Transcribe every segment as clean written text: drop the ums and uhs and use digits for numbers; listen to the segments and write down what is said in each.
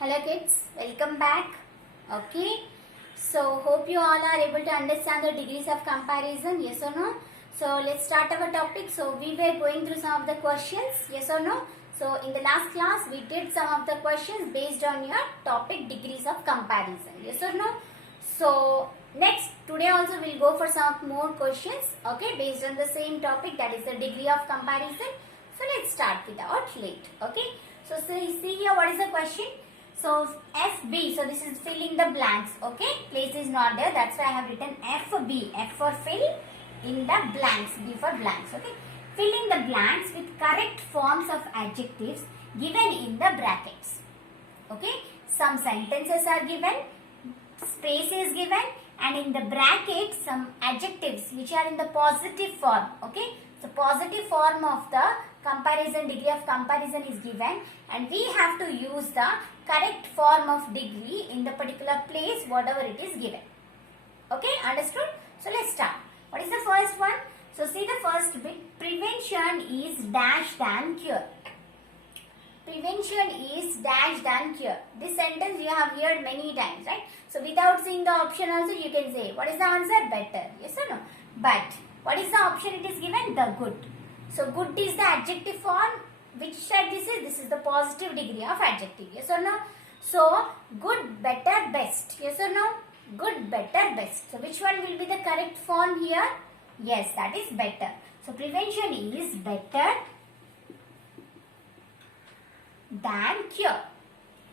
Hello kids, welcome back. Okay, so hope you all are able to understand the degrees of comparison, yes or no? So let's start our topic. So we were going through some of the questions, yes or no? So in the last class we did some of the questions based on your topic degrees of comparison, yes or no? So next, today also we'll go for some more questions, okay, based on the same topic, that is the degree of comparison. So let's start without late, okay. So see here, what is the question? So FB, so this is fill in the blanks, okay, place is not there, that's why I have written FB, F for fill in the blanks, B for blanks, okay. Fill in the blanks with correct forms of adjectives given in the brackets, okay. Some sentences are given, space is given, and in the brackets some adjectives which are in the positive form, okay. So positive form of the comparison, degree of comparison is given, and we have to use the correct form of degree in the particular place whatever it is given, okay, understood? So let's start. What is the first one? So see the first bit, prevention is dash than cure. Prevention is dash than cure. This sentence you have heard many times, right? So without seeing the option also you can say, what is the answer? Better, yes or no? But what is the option it is given? The good. So good is the adjective form. Which type this is? This is the positive degree of adjective, yes or no? So good, better, best, yes or no? Good, better, best. So which one will be the correct form here? Yes, that is better. So prevention is better than cure,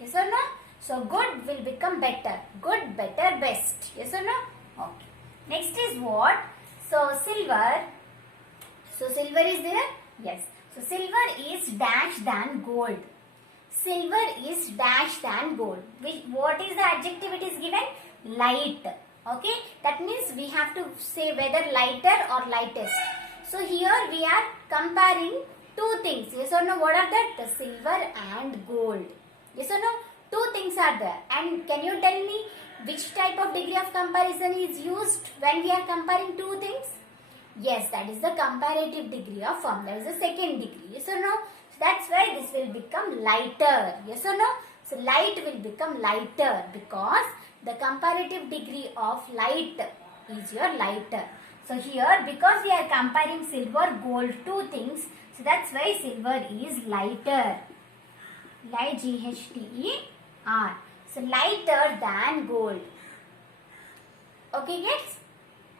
yes or no? So good will become better. Good, better, best, yes or no? Okay. Next is what? So silver. So silver is there? Yes. So silver is dash than gold. Silver is dash than gold. What is the adjective it is given? Light. Okay. That means we have to say whether lighter or lightest. So here we are comparing two things. Yes or no? What are that? The silver and gold. Yes or no? Two things are there. And can you tell me which type of degree of comparison is used when we are comparing two things? Yes, that is the comparative degree of form. That is the second degree. Yes or no? So that's why this will become lighter. Yes or no? So light will become lighter because the comparative degree of light is your lighter. So here, because we are comparing silver, gold, two things, so that's why silver is lighter. Light, G-H-T-E-R. So lighter than gold. Okay, kids?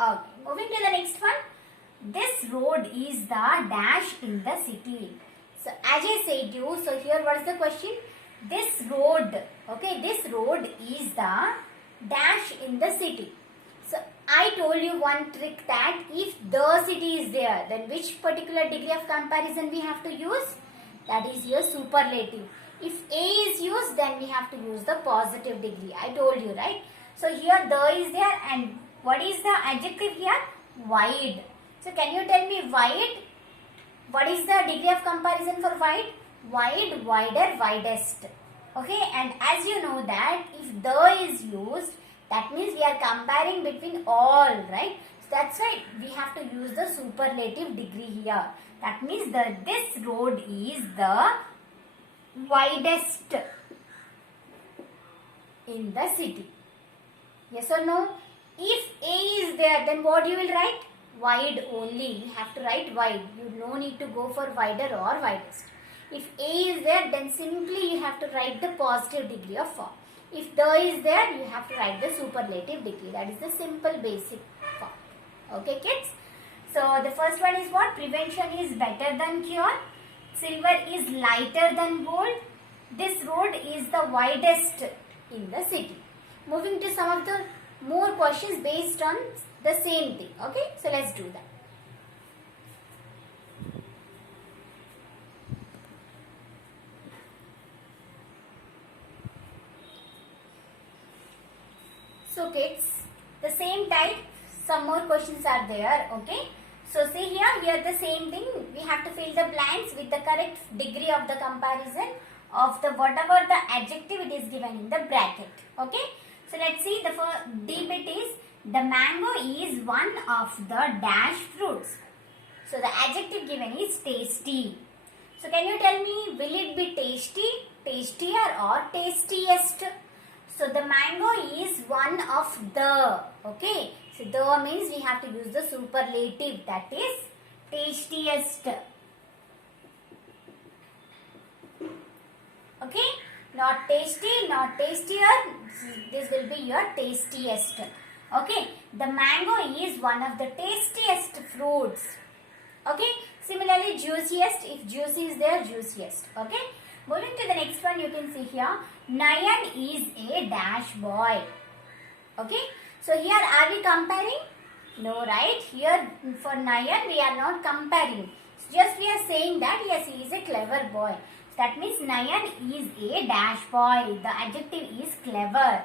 Okay. Moving to the next one. This road is the dash in the city. So as I said you, so here what is the question? This road, okay, this road is the dash in the city. So I told you one trick that if the city is there, then which particular degree of comparison we have to use? That is your superlative. If A is used, then we have to use the positive degree. I told you, right? So here the is there, and what is the adjective here? Wide. So can you tell me wide? What is the degree of comparison for wide? Wide, wider, widest. Okay, and as you know that if the is used, that means we are comparing between all, right? So that's why we have to use the superlative degree here. That means that this road is the widest in the city. Yes or no? If A is there, then what you will write? Wide only. You have to write wide. You no need to go for wider or widest. If A is there, then simply you have to write the positive degree of form. If the is there, you have to write the superlative degree. That is the simple basic form. Okay, kids? So the first one is what? Prevention is better than cure. Silver is lighter than gold. This road is the widest in the city. Moving to some of the more questions based on the same thing. Okay, so let's do that. So kids, the same type, some more questions are there. Okay, so see here the same thing. We have to fill the blanks with the correct degree of the comparison of the whatever the adjective it is given in the bracket. Okay, so let's see, the first D bit is the mango is one of the dash fruits. So the adjective given is tasty. So can you tell me, will it be tasty, tastier or tastiest? So the mango is one of the, okay. So the means we have to use the superlative, that is tastiest. Okay, not tasty, not tastier, this will be your tastiest. Okay, the mango is one of the tastiest fruits. Okay, similarly juiciest, if juicy is there, juiciest. Okay, moving to the next one, you can see here, Nayan is a dash boy. Okay, so here are we comparing? No, right? Here for Nayan we are not comparing. Just we are saying that yes, he is a clever boy. That means Nayan is a dash boy. The adjective is clever.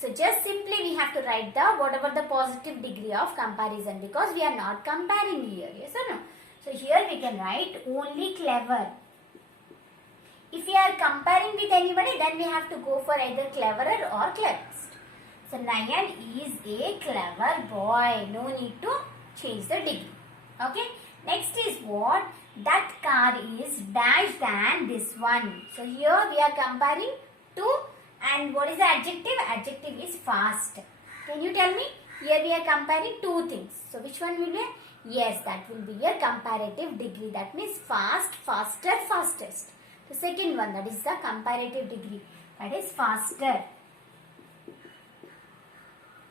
So just simply we have to write the whatever the positive degree of comparison, because we are not comparing here. Yes or no? So here we can write only clever. If we are comparing with anybody, then we have to go for either cleverer or cleverest. So Nayan is a clever boy. No need to change the degree. Okay. Next is what? That car is dash than this one. So here we are comparing two, and what is the adjective? Adjective is fast. Can you tell me? Here we are comparing two things. So which one will be? Yes, that will be your comparative degree. That means fast, faster, fastest. The second one, that is the comparative degree. That is faster.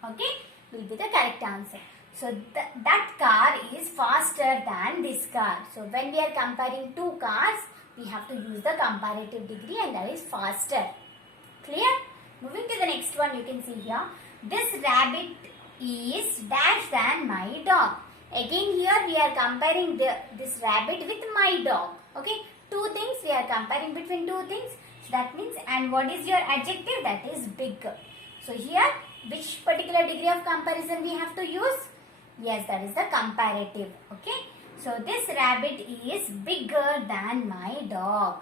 Okay, will be the correct answer. So that car is faster than this car. So when we are comparing two cars, we have to use the comparative degree, and that is faster. Clear? Moving to the next one, you can see here, this rabbit is dash than my dog. Again here we are comparing this rabbit with my dog. Okay, two things we are comparing between two things. So that means, and what is your adjective? That is big. So here which particular degree of comparison we have to use? Yes, that is the comparative. Okay, so this rabbit is bigger than my dog.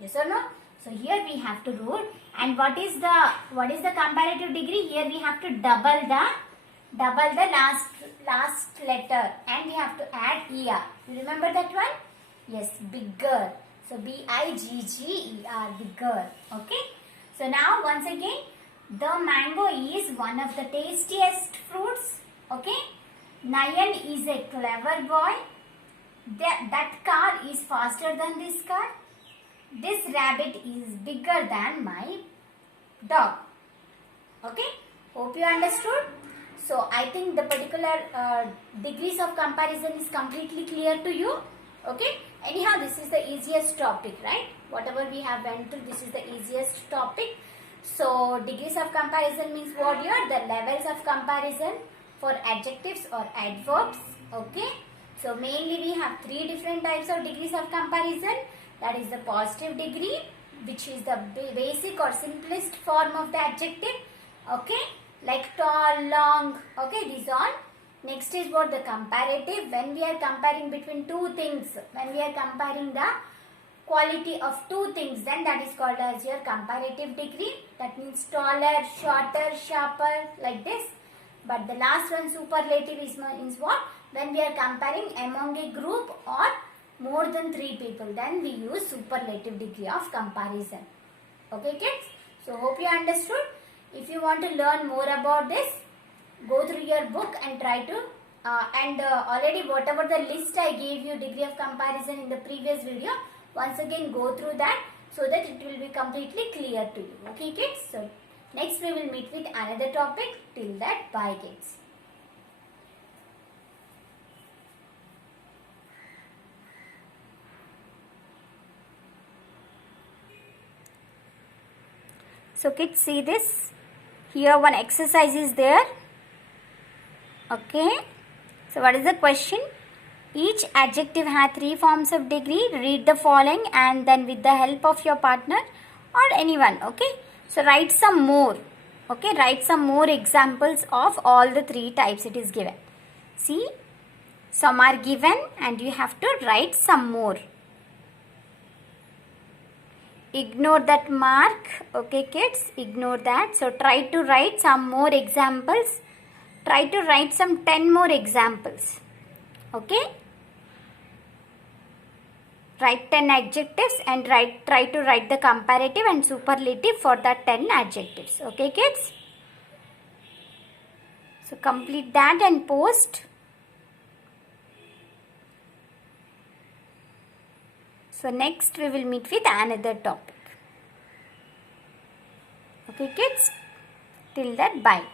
Yes or no? So here we have to rule. And what is the comparative degree? Here we have to double the last letter, and we have to add er. You remember that one? Yes, bigger. So bigger, bigger. Okay. So now once again, the mango is one of the tastiest fruits. Okay. Nayan is a clever boy. That car is faster than this car. This rabbit is bigger than my dog. Okay. Hope you understood. So I think the particular degrees of comparison is completely clear to you. Okay. Anyhow, this is the easiest topic, right? Whatever we have went through, this is the easiest topic. So degrees of comparison means what here? The levels of comparison for adjectives or adverbs. Okay. So mainly we have three different types of degrees of comparison. That is the positive degree, which is the basic or simplest form of the adjective. Okay. Like tall, long. Okay. These all. Next is what? The comparative. When we are comparing between two things. When we are comparing the quality of two things, then that is called as your comparative degree. That means taller, shorter, sharper, like this. But the last one, superlative, is what? When we are comparing among a group or more than three people, then we use superlative degree of comparison. Okay kids? So hope you understood. If you want to learn more about this, go through your book and try to already whatever the list I gave you, degree of comparison in the previous video, once again go through that so that it will be completely clear to you. Okay kids? So next we will meet with another topic. Till that, bye kids. So kids, see this. Here one exercise is there. Okay. So what is the question? Each adjective has three forms of degree. Read the following and then with the help of your partner or anyone. Okay. So write some more. Okay. Write some more examples of all the three types it is given. See. Some are given and you have to write some more. Ignore that mark. Okay kids. Ignore that. So try to write some more examples. Try to write some 10 more examples. Okay. Write 10 adjectives and try to write the comparative and superlative for the 10 adjectives. Okay, kids? So complete that and post. So next we will meet with another topic. Okay, kids? Till that, bye.